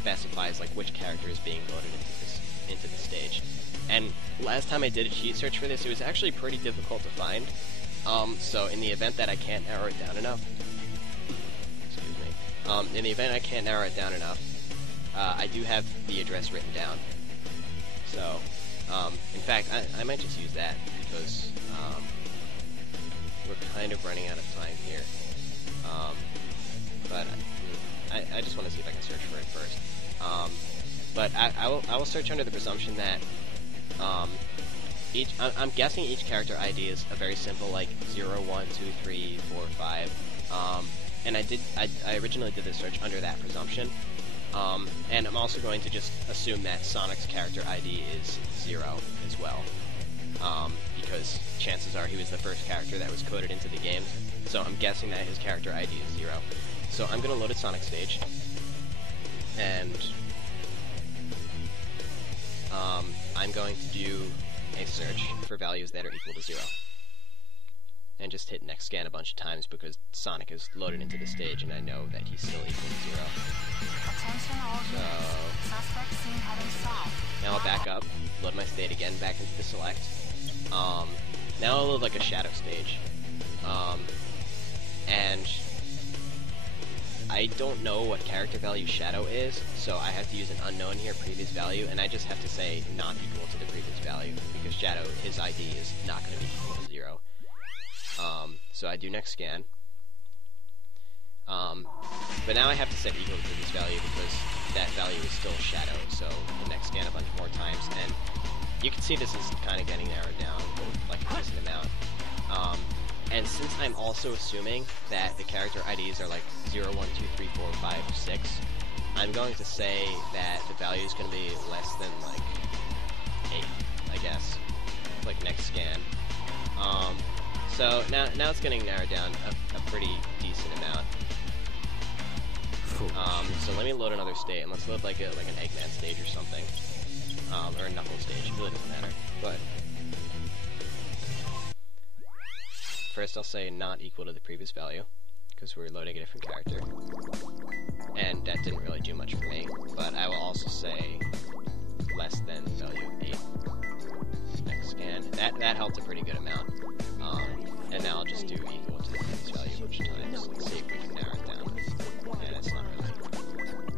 specifies like which character is being loaded into the stage. And last time I did a cheat search for this, it was actually pretty difficult to find. So in the event that I can't narrow it down enough, excuse me, in the event I can't narrow it down enough, I do have the address written down. So, in fact, I might just use that because we're kind of running out of time here. But I just want to see if I can search for it first. But I will search under the presumption that I'm guessing each character ID is a very simple like 0, 1, 2, 3, 4, 5. And I originally did this search under that presumption. And I'm also going to just assume that Sonic's character ID is 0 as well. Because chances are he was the first character that was coded into the game. So I'm guessing that his character ID is 0. So I'm going to load a Sonic stage. And I'm going to do a search for values that are equal to 0. And just hit next scan a bunch of times because Sonic is loaded into the stage and I know that he's still equal to 0. Now I'll back up, load my state again back into the select. Now I'll load like a shadow stage. And I don't know what character value shadow is, so I have to use an unknown here, previous value, and I just have to say not equal to the previous value, because shadow, his ID is not going to be equal to 0. So I do next scan. But now I have to set equal to this value because that value is still shadow, so the next scan a bunch more times, and you can see this is kind of getting narrowed down, like a decent amount. And since I'm also assuming that the character IDs are like 0, 1, 2, 3, 4, 5, 6, I'm going to say that the value is going to be less than like 8, I guess. Like next scan. So now it's getting narrowed down a pretty decent amount. So let me load another state, and let's load like an Eggman stage or something, or a Knuckles stage. It really doesn't matter. But first, I'll say not equal to the previous value because we're loading a different character, and that didn't really do much for me. But I will also say less than value of 8. Next scan. That helped a pretty good amount. And now I'll just do equal to the previous value a bunch of times. Let's see if we can narrow it down. And it's not really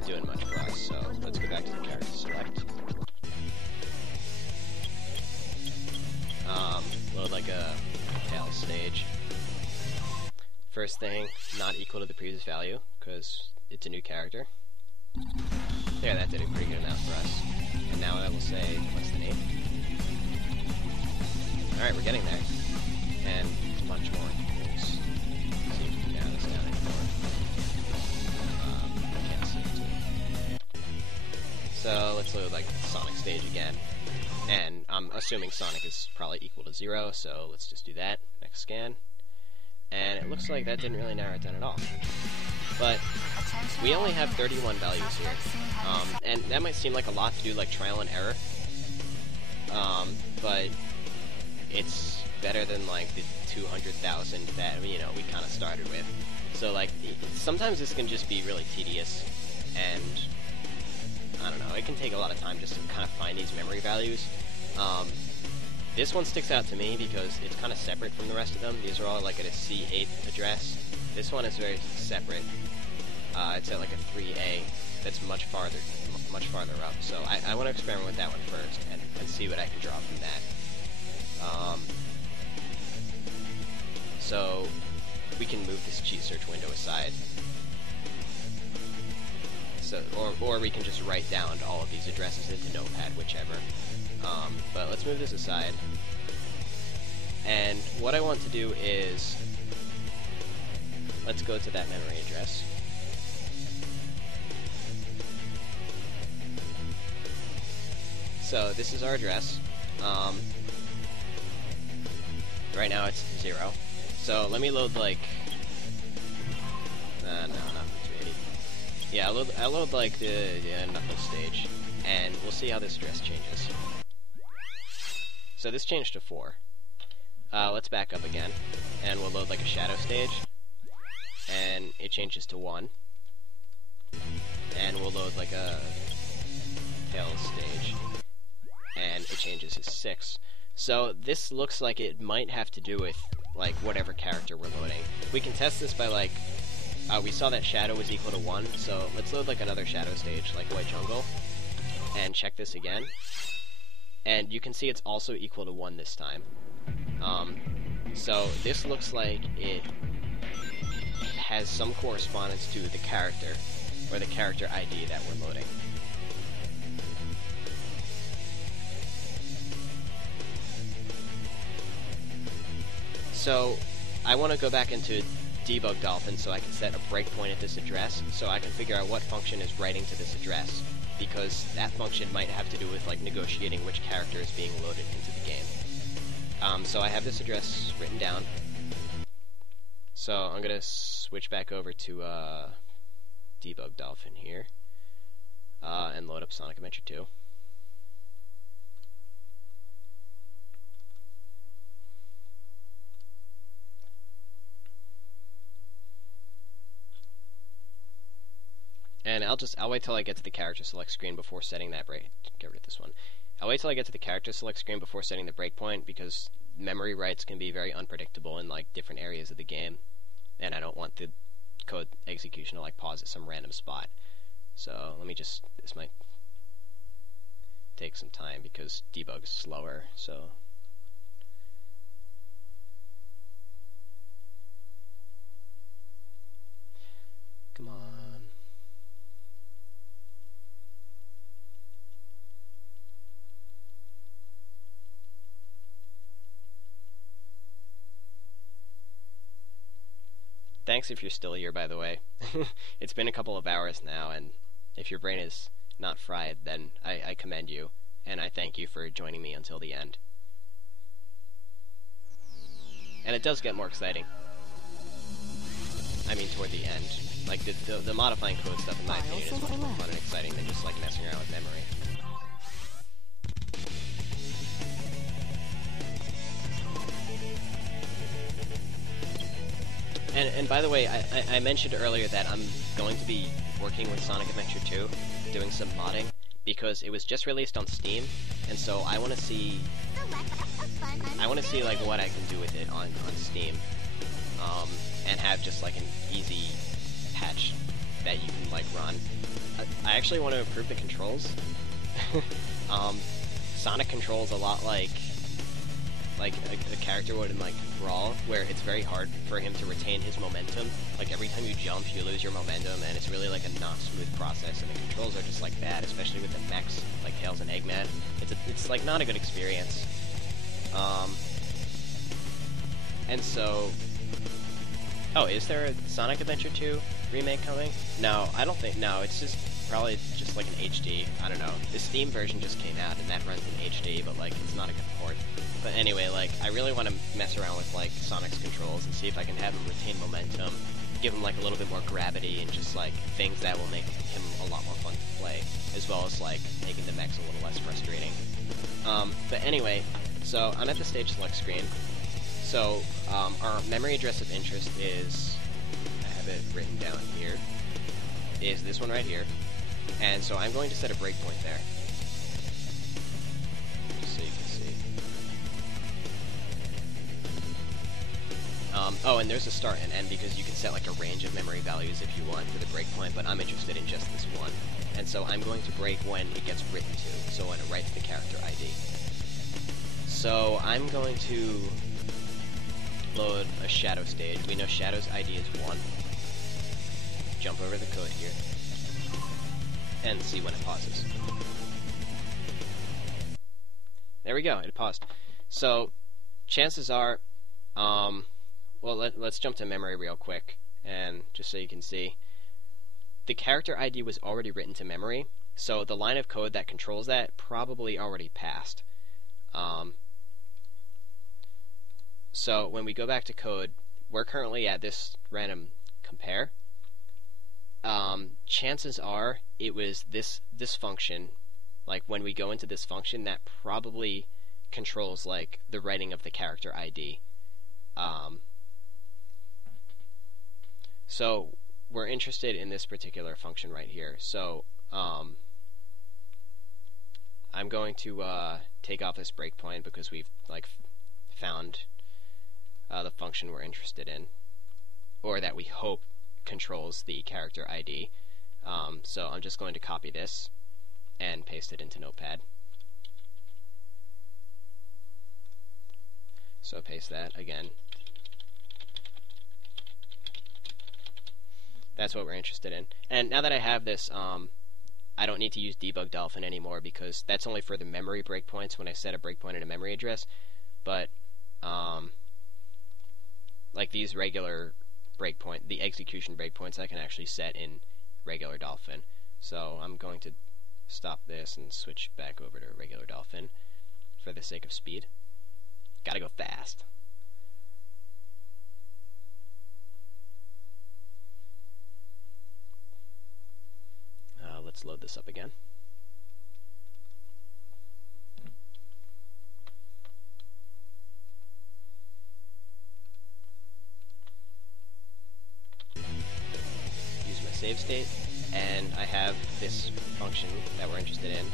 doing much for us, so let's go back to the character select. Load like a tail stage. First thing, not equal to the previous value, because it's a new character. Yeah, that did a pretty good amount for us. And now I will say less than 8. Alright, we're getting there. And a bunch more. Let's see if we can narrow this down anymore. I can't see it too. So let's load like Sonic stage again. And I'm assuming Sonic is probably equal to 0, so let's just do that. Next scan. And it looks like that didn't really narrow it down at all. But we only have 31 values here. And that might seem like a lot to do like trial and error. But it's better than like the 200,000 that, you know, we kind of started with. So like, sometimes this can just be really tedious, and I don't know, it can take a lot of time just to kind of find these memory values. This one sticks out to me because it's kind of separate from the rest of them. These are all like at a C8 address. This one is very separate. It's at like a 3A. That's much farther up. So I want to experiment with that one first and see what I can draw from that. So we can move this cheat search window aside. So, or we can just write down all of these addresses into Notepad, whichever. But let's move this aside. And what I want to do is, let's go to that memory address. So this is our address. Right now it's 0. So let me load like, no, not 280. Yeah, I'll load like the Knuckles stage, and we'll see how this address changes. So this changed to 4. Let's back up again, and we'll load like a shadow stage, and it changes to 1. And we'll load like a changes is 6. So this looks like it might have to do with like whatever character we're loading. We can test this by like, we saw that shadow was equal to 1, so let's load like another shadow stage, like White Jungle, and check this again. And you can see it's also equal to 1 this time. So this looks like it has some correspondence to the character, or the character ID that we're loading. So I want to go back into debug Dolphin so I can set a breakpoint at this address, so I can figure out what function is writing to this address, because that function might have to do with like negotiating which character is being loaded into the game. So I have this address written down. So I'm going to switch back over to debug Dolphin here, and load up Sonic Adventure 2. And I'll wait till I get to the character select screen before setting that break. Get rid of this one. I'll wait till I get to the character select screen before setting the breakpoint, because memory writes can be very unpredictable in like different areas of the game, and I don't want the code execution to like pause at some random spot. So let me just, this might take some time because debug is slower, so come on. Thanks if you're still here, by the way. It's been a couple of hours now, and if your brain is not fried, then I commend you, and I thank you for joining me until the end. And it does get more exciting. I mean, toward the end. Like, the modifying code stuff, in my opinion, is much more fun and exciting than just, like, messing around with memory. And by the way, I mentioned earlier that I'm going to be working with Sonic Adventure 2, doing some modding, because it was just released on Steam, and so I want to see like what I can do with it on Steam, and have just like an easy patch that you can like run. I actually want to improve the controls. Sonic controls a lot like a character would in like Brawl, where it's very hard for him to retain his momentum. Like every time you jump, you lose your momentum, and it's really like a not smooth process. And the controls are just like bad, especially with the mechs like Tails and Eggman. It's like not a good experience. And so, oh, is there a Sonic Adventure 2 remake coming? No, I don't think. No, it's just probably just like an HD. I don't know. The Steam version just came out, and that runs in HD, but like it's not a good port. But anyway, like, I really want to mess around with, like, Sonic's controls and see if I can have him retain momentum, give him, like, a little bit more gravity, and just, like, things that will make him a lot more fun to play, as well as, like, making the mechs a little less frustrating. But anyway, so I'm at the stage select screen. So, our memory address of interest is, I have it written down here, is this one right here. And so I'm going to set a breakpoint there. Oh, and there's a start and end, because you can set like a range of memory values if you want for the breakpoint, but I'm interested in just this one. And so I'm going to break when it gets written to, so when it writes the character ID. So I'm going to load a shadow stage. We know shadow's ID is 1. Jump over the code here, and see when it pauses. There we go, it paused. So, chances are, well, let's jump to memory real quick, and just so you can see. The character ID was already written to memory, so the line of code that controls that probably already passed. So when we go back to code, we're currently at this random compare. Chances are it was this function, like when we go into this function, that probably controls like the writing of the character ID. So we're interested in this particular function right here. So I'm going to take off this breakpoint because we've like found the function we're interested in, or that we hope controls the character ID. So I'm just going to copy this and paste it into Notepad. So paste that again. That's what we're interested in. And now that I have this, I don't need to use debug dolphin anymore because that's only for the memory breakpoints when I set a breakpoint in a memory address. But like these regular breakpoint, the execution breakpoints, I can actually set in regular dolphin. So I'm going to stop this and switch back over to regular dolphin for the sake of speed. Gotta go fast. Let's load this up again. Use my save state, and I have this function that we're interested in,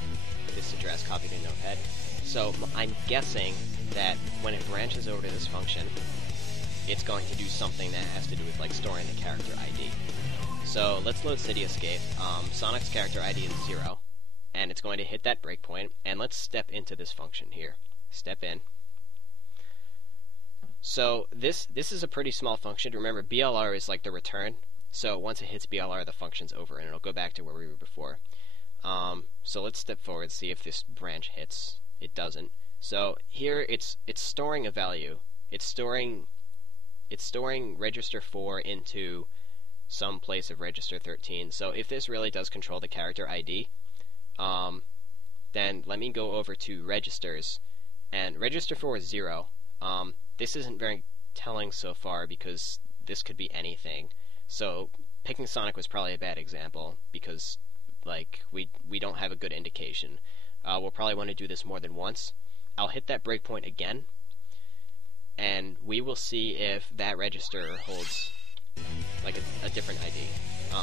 this address copied in Notepad. So I'm guessing that when it branches over to this function, it's going to do something that has to do with like storing the character ID. So let's load City Escape. Sonic's character ID is 0, and it's going to hit that breakpoint, and let's step into this function here. Step in. So this is a pretty small function. Remember, BLR is like the return, so once it hits BLR, the function's over, and it'll go back to where we were before. So let's step forward, see if this branch hits. It doesn't. So here it's storing a value. It's storing register 4 into some place of register 13. So if this really does control the character ID, then let me go over to registers, and register 4 is 0. This isn't very telling so far because this could be anything. So picking Sonic was probably a bad example because like we don't have a good indication. We'll probably want to do this more than once. I'll hit that breakpoint again, and we will see if that register holds like a different ID.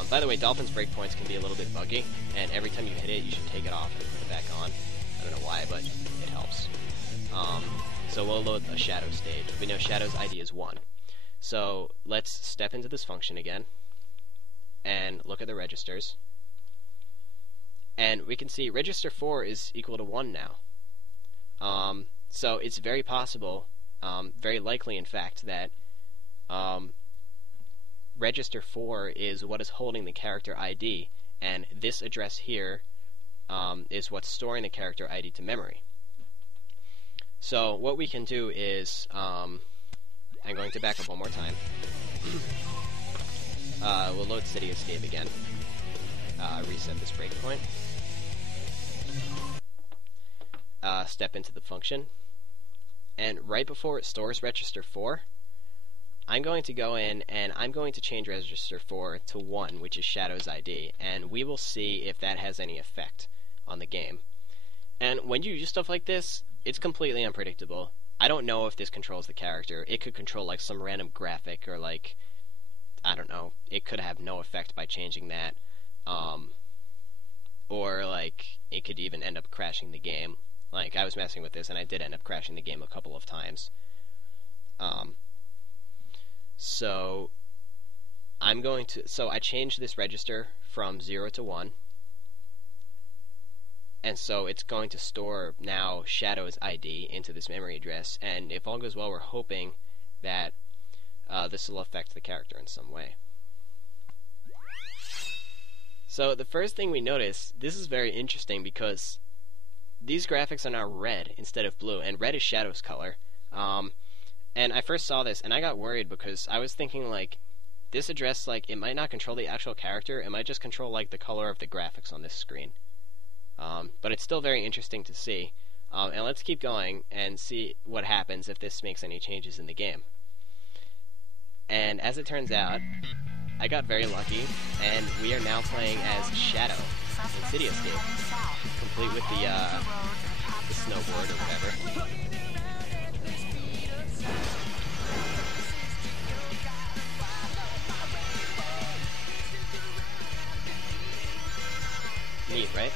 By the way, Dolphin's breakpoints can be a little bit buggy, and every time you hit it, you should take it off and put it back on. I don't know why, but it helps. So we'll load a shadow state. We know shadow's ID is 1. So let's step into this function again and look at the registers. And we can see register 4 is equal to 1 now. So it's very possible, very likely in fact, that register 4 is what is holding the character ID, and this address here is what's storing the character ID to memory. So what we can do is, I'm going to back up one more time. We'll load City Escape again. Reset this breakpoint. Step into the function, and right before it stores register 4, I'm going to go in and I'm going to change register 4 to 1, which is Shadow's ID, and we will see if that has any effect on the game. And when you use stuff like this, it's completely unpredictable. I don't know if this controls the character. It could control like some random graphic, or like, I don't know, it could have no effect by changing that. Or like it could even end up crashing the game. Like I was messing with this and I did end up crashing the game a couple of times. So I changed this register from 0 to 1, and so it's going to store now Shadow's ID into this memory address, and if all goes well, we're hoping that this will affect the character in some way. So the first thing we notice, this is very interesting because these graphics are now red instead of blue, and red is Shadow's color. And I first saw this, and I got worried because I was thinking, like, this address, like, it might not control the actual character, it might just control, like, the color of the graphics on this screen. But it's still very interesting to see. And let's keep going and see what happens if this makes any changes in the game. And as it turns out, I got very lucky, and we are now playing as Shadow in City Escape, complete with the snowboard or whatever. Neat, right?